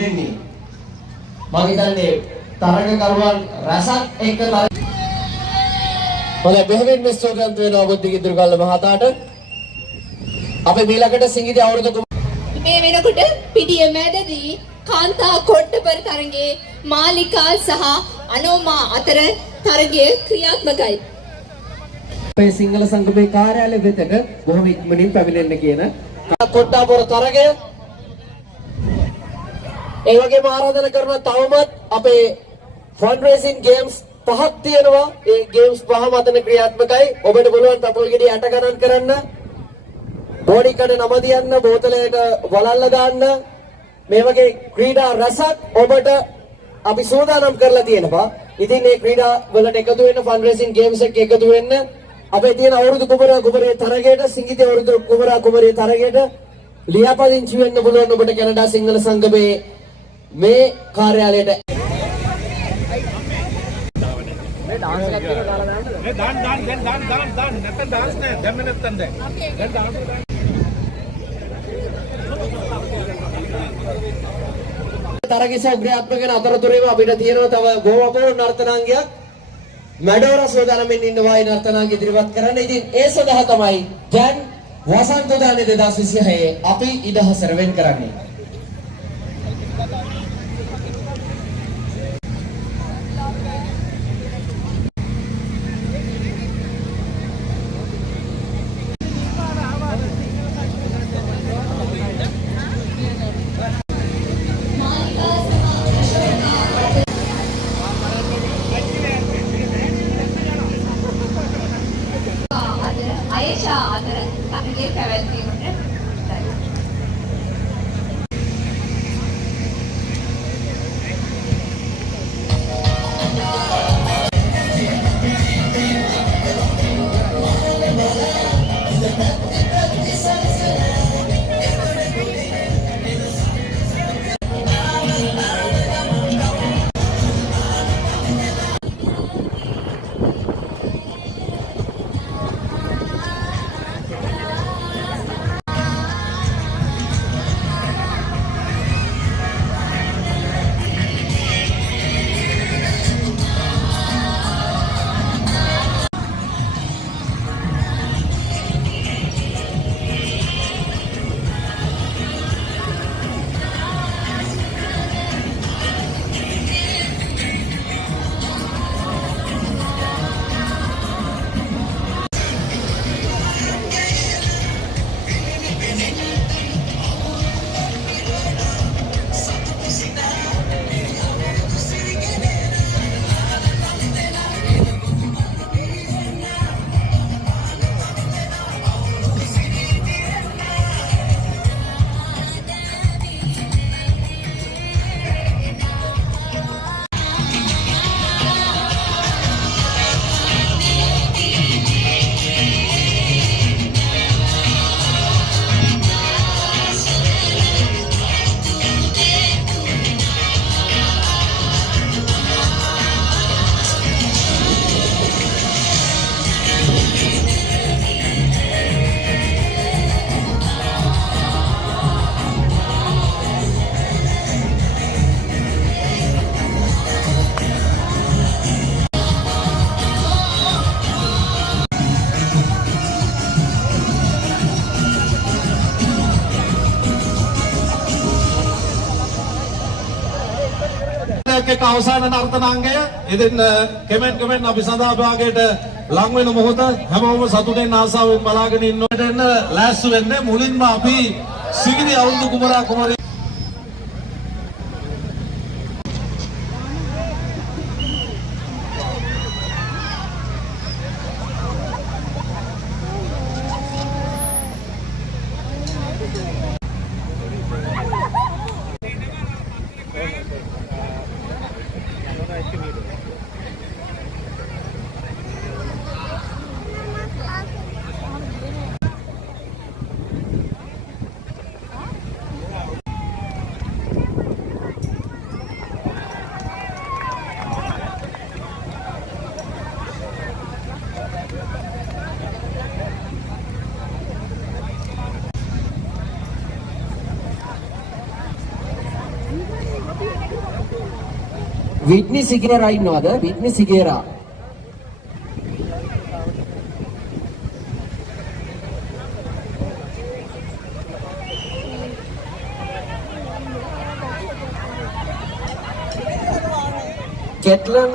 වෙන්නේ. මම හිතන්නේ තරගකරුවන් රසක් එක්ක හොඳයි බෙහෙවින් ස්තුතිවන්ත වෙනවා බුද්ධික ඉදිරිකල්ල මහතාට. අපි මීළඟට සිංගිති අවුරුදු මේ වෙනකොට පිටිය මැදදී කාන්තා කොට්ටපර තරගයේ මාලිකා සහ අනෝමා අතර තරගය ක්‍රියාත්මකයි. අපේ සිංහල සංගමේ කාර්යාලය වෙතට බොහොම ඉක්මනින් පැමිණෙන්න කියන කොට්ටාපොර තරගය. ඒ වගේම ආරාධනා කරන තවමත් අපේ ෆන්ඩ්රේසින් ගේම්ස් පහක් තියෙනවා. ඒ ගේම්ස් පහම අතන ක්‍රියාත්මකයි. ඔබට පුළුවන් තපොල් ගෙඩිය 8 ගණන් කරන්න. බෝඩිකට නම දියන්න, බෝතලයක වලල්ල දාන්න. මේ වගේ ක්‍රීඩා රසක් ඔබට අපි සූදානම් කරලා තියෙනවා. ඉතින් මේ ක්‍රීඩා වලට එකතු වෙන්න ෆන්ඩ්රේසින් ගේම්ස් එක එකතු වෙන්න අපේ තියෙන අවුරුදු කුමරේ තරගයට සිංගිති අවුරුදු කුමරේ තරගයට ලියාපදිංචි වෙන්න පුළුවන් ඔබට කැනඩා සිංහල සංගමේ මේ කාර්යාලයට මේ ඩාන්ස් එකක් කරලා දාලා දාන්න මේ දාන්න නැත්නම් ඩාන්ස් නෑ දැම්ම නැත්නම් දැන් ඩාන්ස් තරගයේ ක්‍රියාත්මක වෙන අතරතුරේම අපිට තියෙනවා තව ගෝවපෝ නර්තනාංගයක් මැඩෝරා සෝදානමින් ඉන්නවා ඒ නර්තනාංග ඉදිරිපත් කරන්න. ඉතින් ඒ සඳහා තමයි දැන් වසන්ත උදානේ 2026 අපි ඉදහසර වෙන් කරන්නේ. එක අවසාන නර්තනාංගය ඉතින් කමෙන්ට් අපි සඳහා භාගයට ලං වෙන මොහොත හැමෝම සතුටෙන් ආසාවෙන් බලාගෙන ඉන්නවට එන්න ලෑස්ති වෙන්න මුලින්ම අපි සිගිරි අවුරුදු කුමරා කුමරිය විට්නි සිගේරා ඉන්නවද? විට්නි සිගේරා. Ketlin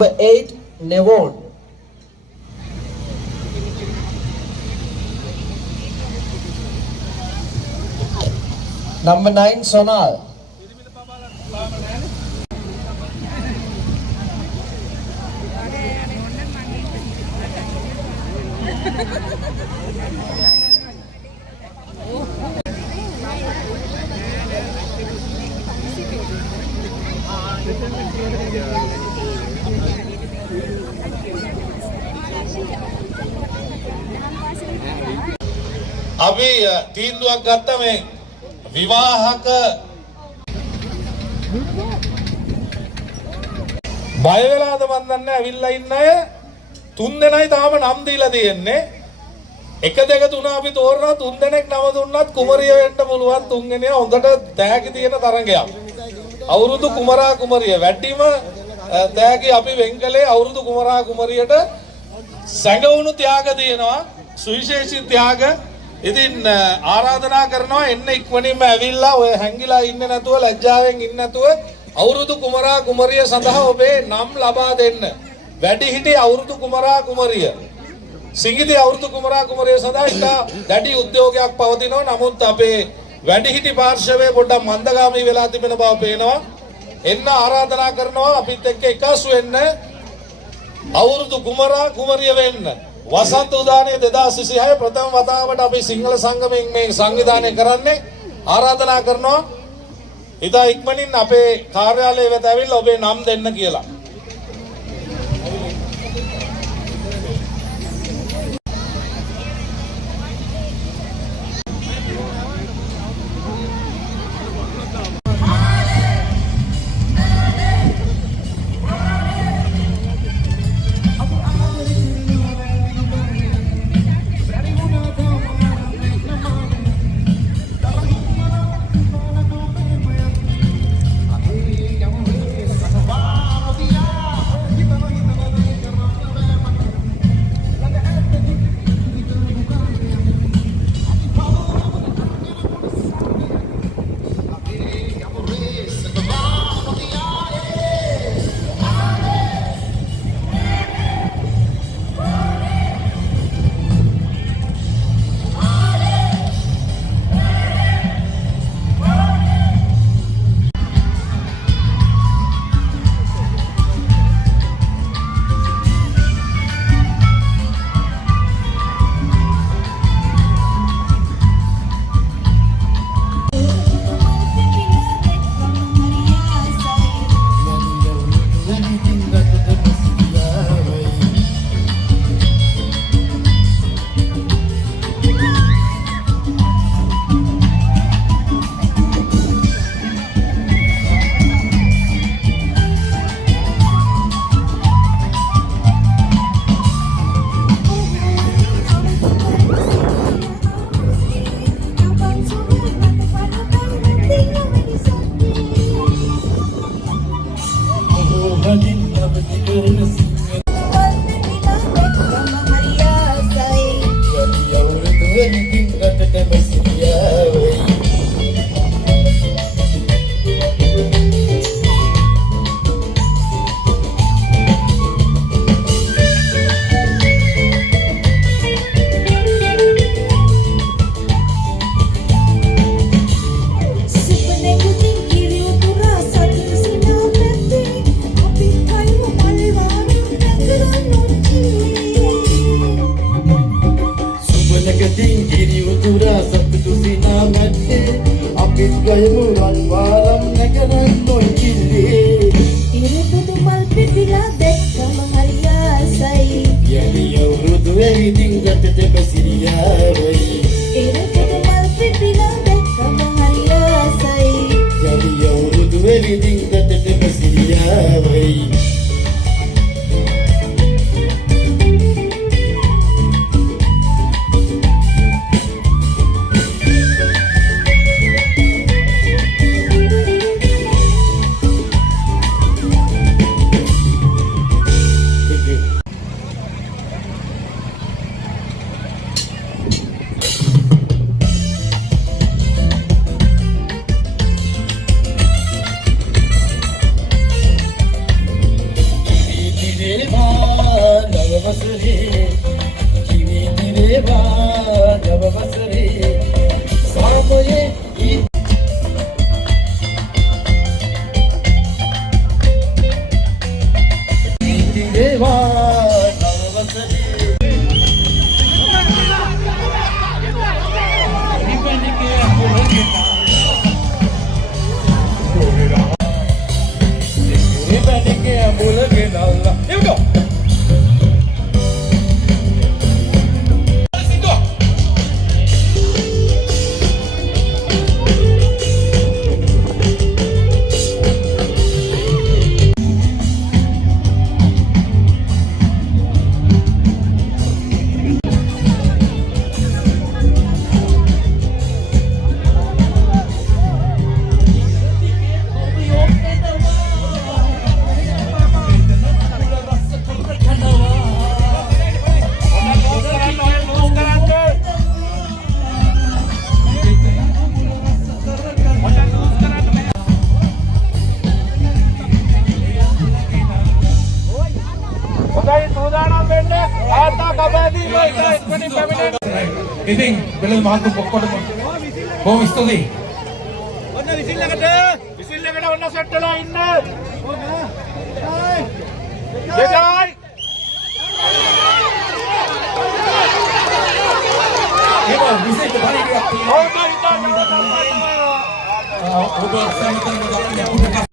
Number 8 Nevon. Number 9 Sonal. අපි තීන්දුවක් ගත්ත මේ විවාහක බය වෙලාද මන් දන්නේ ඇවිල්ලා ඉන්න අය තුන් දෙනයි තාම නම් දීලා තියෙන්නේ 1 2 3 අපි තෝරනවා තුන් දෙනෙක් නම දුන්නත් කුමරිය වෙන්න පුළුවන් තුන්වෙනියා හොඳට තෑගි තියෙන තරඟයක් අවුරුදු කුමරා කුමරිය වැඩිම තෑගි අපි වෙන්කලේ අවුරුදු කුමරා කුමරියට සැඟවුණු ත්‍යාග තියෙනවා සුවිශේෂී ත්‍යාග ඉතින් ආරාධනා කරනවා එන්න ඉක්මනින්ම ඇවිල්ලා ඔය හැංගිලා ඉන්න නැතුව ලැජ්ජාවෙන් ඉන්න නැතුව අවුරුදු කුමරා කුමරිය සඳහා ඔබේ නම් ලබා දෙන්න. වැඩිහිටි අවුරුදු කුමරා කුමරිය. සිංගිති අවුරුදු කුමරා කුමරිය සඳහා ඉතා දැඩි උද්‍යෝගයක් පවතිනවා. නමුත් අපේ වැඩිහිටි පාර්ශවයේ පොඩ්ඩක් මන්දගාමී වෙලා තිබෙන බව පේනවා. එන්න ආරාධනා කරනවා අපිත් එක්ක එකසු වෙන්න අවුරුදු කුමරා කුමරිය වෙන්න. වසන්ත උදානය 2026 ප්‍රථම වතාවට අපි සිංහල සංගමයෙන් මේ සංවිධානය කරන්නේ ආරාධනා කරනවා ඉතා ඉක්මනින් අපේ කාර්යාලය වෙත ඇවිල්ලා ඔබේ නම් දෙන්න කියලා. ගයමුරන් වාලම් නැකරන්නොයි කිල්ලේ ඉරපුදු මල් පිපිලා දැක්කම හරි ආසයි යලි අවුරුදු ඇවිදින් ගතට බසිරියාවයි ඉරපුදු මල් පිපිලා දැක්කම හරි ආසයි යලි අවුරුදු ඇවිදින් ගතට බසිරියාවයි ඉතින් වෙළඳ මහත්තු ඔක්කොටම බොහොම ස්තුතියි. ඔන්න විසිල් එකට ඔන්න සෙට් වෙලා ඉන්න. ජයයි. ඒක විශේෂ පරිගයක් තියෙනවා. ඔව් ඔබ සම්මතව